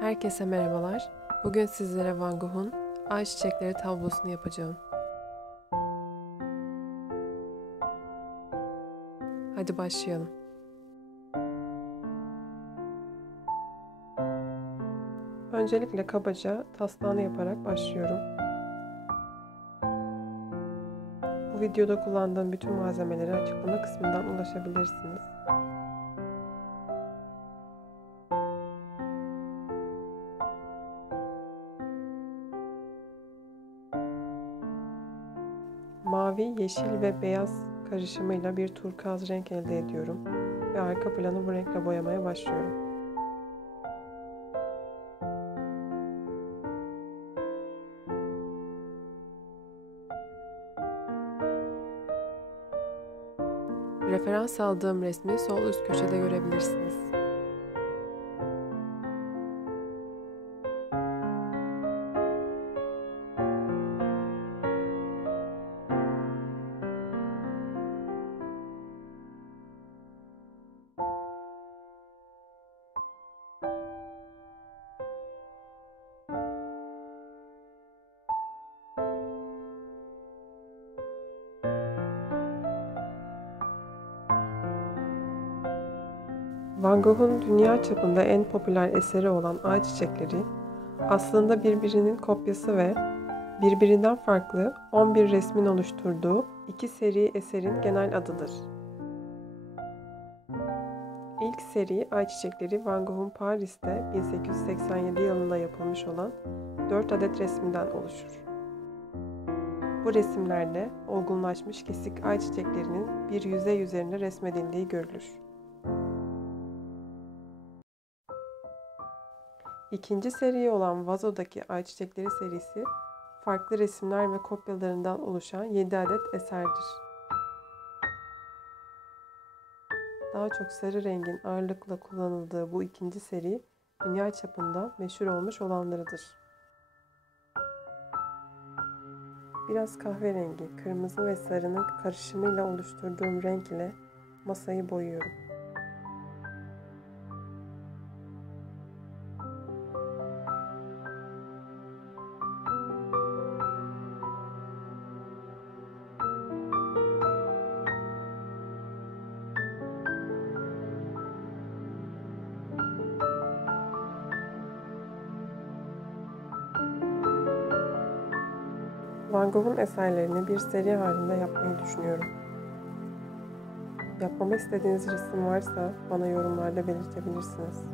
Herkese merhabalar. Bugün sizlere Van Gogh'un Ay Çiçekleri tablosunu yapacağım. Hadi başlayalım. Öncelikle kabaca taslağını yaparak başlıyorum. Bu videoda kullandığım bütün malzemelere açıklama kısmından ulaşabilirsiniz. Mavi, yeşil ve beyaz karışımıyla bir turkuaz renk elde ediyorum ve arka planı bu renkle boyamaya başlıyorum. Referans aldığım resmi sol üst köşede görebilirsiniz. Van Gogh'un dünya çapında en popüler eseri olan Ay Çiçekleri, aslında birbirinin kopyası ve birbirinden farklı 11 resmin oluşturduğu iki seri eserin genel adıdır. İlk seri Ay Çiçekleri, Van Gogh'un Paris'te 1887 yılında yapılmış olan 4 adet resminden oluşur. Bu resimlerde olgunlaşmış kesik ay çiçeklerinin bir yüzey üzerine resmedildiği görülür. İkinci seri olan Vazo'daki Ay Çiçekleri serisi, farklı resimler ve kopyalarından oluşan 7 adet eserdir. Daha çok sarı rengin ağırlıkla kullanıldığı bu ikinci seri, dünya çapında meşhur olmuş olanlarıdır. Biraz kahverengi, kırmızı ve sarının karışımıyla oluşturduğum renk ile masayı boyuyorum. Van Gogh'un eserlerini bir seri halinde yapmayı düşünüyorum. Yapmamı istediğiniz resim varsa bana yorumlarda belirtebilirsiniz.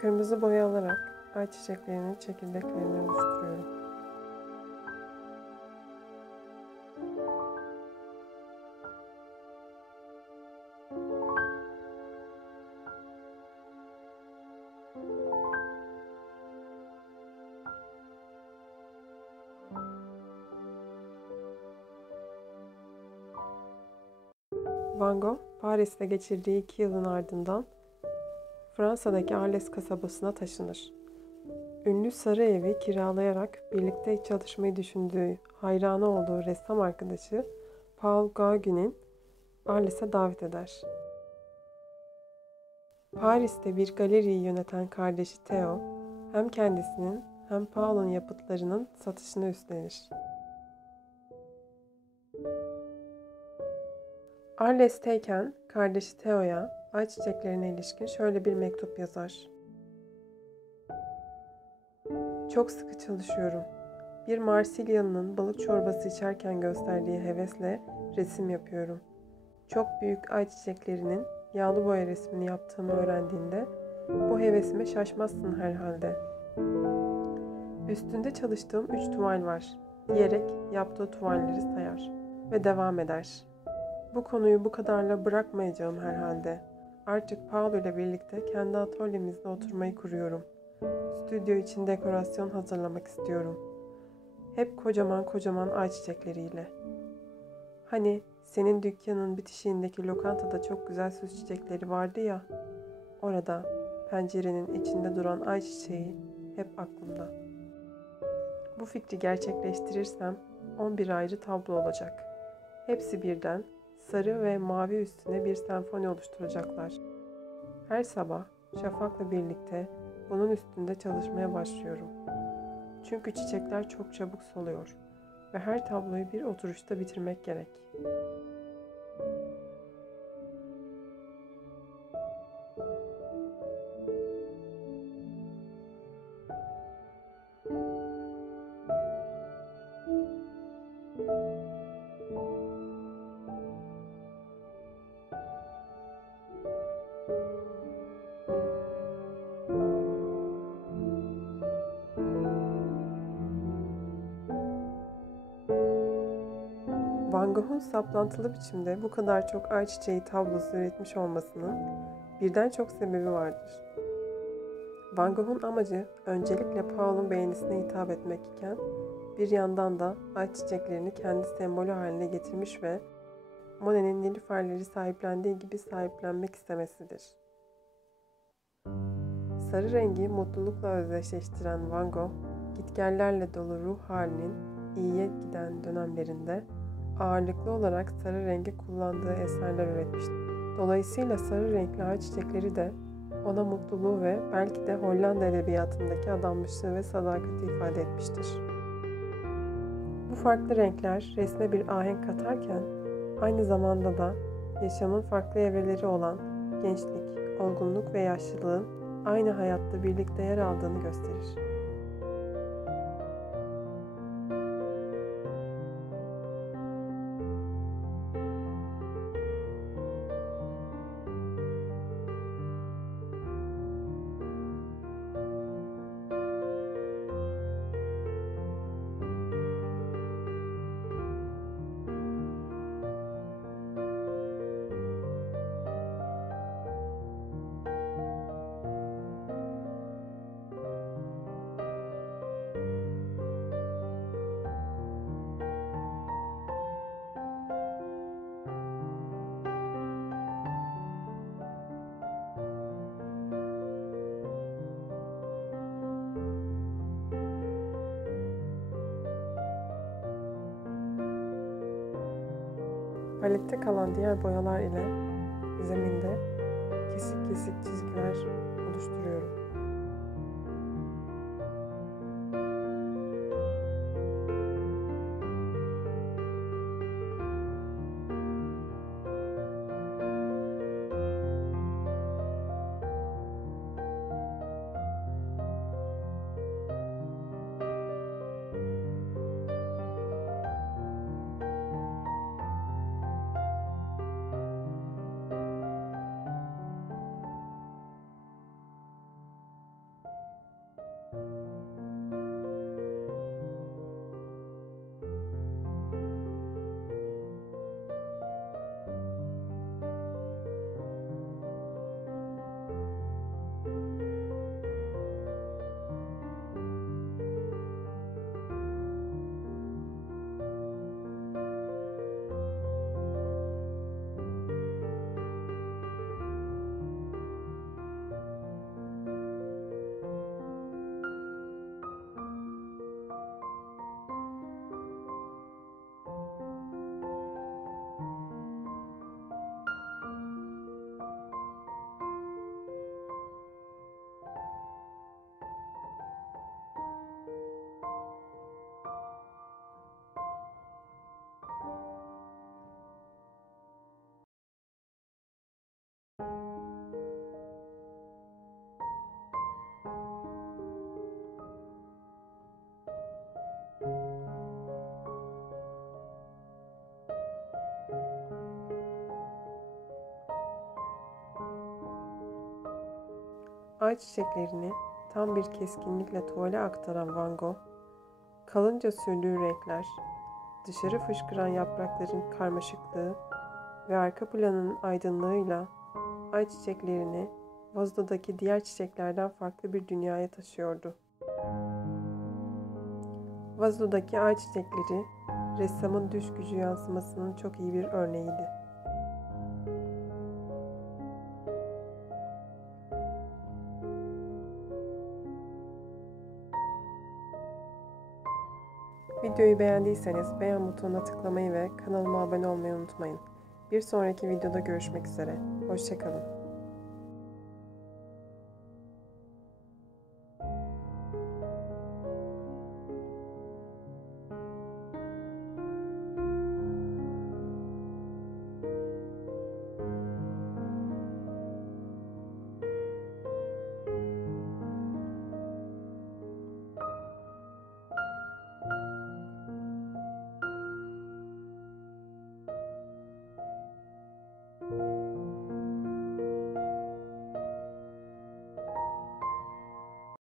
Kırmızı boya alarak ay çiçeklerinin çekirdeklerini oluşturuyorum. Van Gogh, Paris'te geçirdiği 2 yılın ardından Fransa'daki Arles kasabasına taşınır. Ünlü sarı evi kiralayarak birlikte çalışmayı düşündüğü, hayranı olduğu ressam arkadaşı Paul Gauguin'in Arles'e davet eder. Paris'te bir galeriyi yöneten kardeşi Theo, hem kendisinin hem Paul'un yapıtlarının satışını üstlenir. Arles'teyken kardeşi Theo'ya ay çiçeklerine ilişkin şöyle bir mektup yazar. Çok sıkı çalışıyorum. Bir Marsilyalı'nın balık çorbası içerken gösterdiği hevesle resim yapıyorum. Çok büyük ay çiçeklerinin yağlı boya resmini yaptığımı öğrendiğinde bu hevesime şaşmazsın herhalde. Üstünde çalıştığım 3 tuval var diyerek yaptığı tuvalleri sayar ve devam eder. Bu konuyu bu kadarla bırakmayacağım herhalde. Artık Paolo ile birlikte kendi atölyemizde oturmayı kuruyorum. Stüdyo için dekorasyon hazırlamak istiyorum. Hep kocaman kocaman ay çiçekleriyle. Hani senin dükkanın bitişiğindeki lokantada çok güzel süs çiçekleri vardı ya. Orada pencerenin içinde duran ay çiçeği hep aklımda. Bu fikri gerçekleştirirsem 11 ayrı tablo olacak. Hepsi birden sarı ve mavi üstüne bir senfoni oluşturacaklar. Her sabah şafakla birlikte bunun üstünde çalışmaya başlıyorum. Çünkü çiçekler çok çabuk soluyor ve her tabloyu bir oturuşta bitirmek gerek. Van Gogh'un saplantılı biçimde bu kadar çok ay çiçeği tablosu üretmiş olmasının birden çok sebebi vardır. Van Gogh'un amacı öncelikle Paul'un beğenisine hitap etmek iken bir yandan da ay çiçeklerini kendi sembolü haline getirmiş ve Monet'in nilüferleri sahiplendiği gibi sahiplenmek istemesidir. Sarı rengi mutlulukla özdeşleştiren Van Gogh, gitgellerle dolu ruh halinin iyiye giden dönemlerinde ağırlıklı olarak sarı rengi kullandığı eserler üretmiştir. Dolayısıyla sarı renkli ay çiçekleri de ona mutluluğu ve belki de Hollanda edebiyatındaki adanmışlığı ve sadakati ifade etmiştir. Bu farklı renkler resme bir ahenk katarken aynı zamanda da yaşamın farklı evreleri olan gençlik, olgunluk ve yaşlılığın aynı hayatta birlikte yer aldığını gösterir. Palette kalan diğer boyalar ile zeminde kesik kesik çizgiler oluşturuyorum. ay çiçeklerini tam bir keskinlikle tuvale aktaran Van Gogh, kalınca sürdüğü renkler, dışarı fışkıran yaprakların karmaşıklığı ve arka planının aydınlığıyla ay çiçeklerini vazodaki diğer çiçeklerden farklı bir dünyaya taşıyordu. Vazodaki ay çiçekleri, ressamın düş gücü yansımasının çok iyi bir örneğiydi. Videoyu beğendiyseniz beğen butonuna tıklamayı ve kanalıma abone olmayı unutmayın. Bir sonraki videoda görüşmek üzere. Hoşça kalın.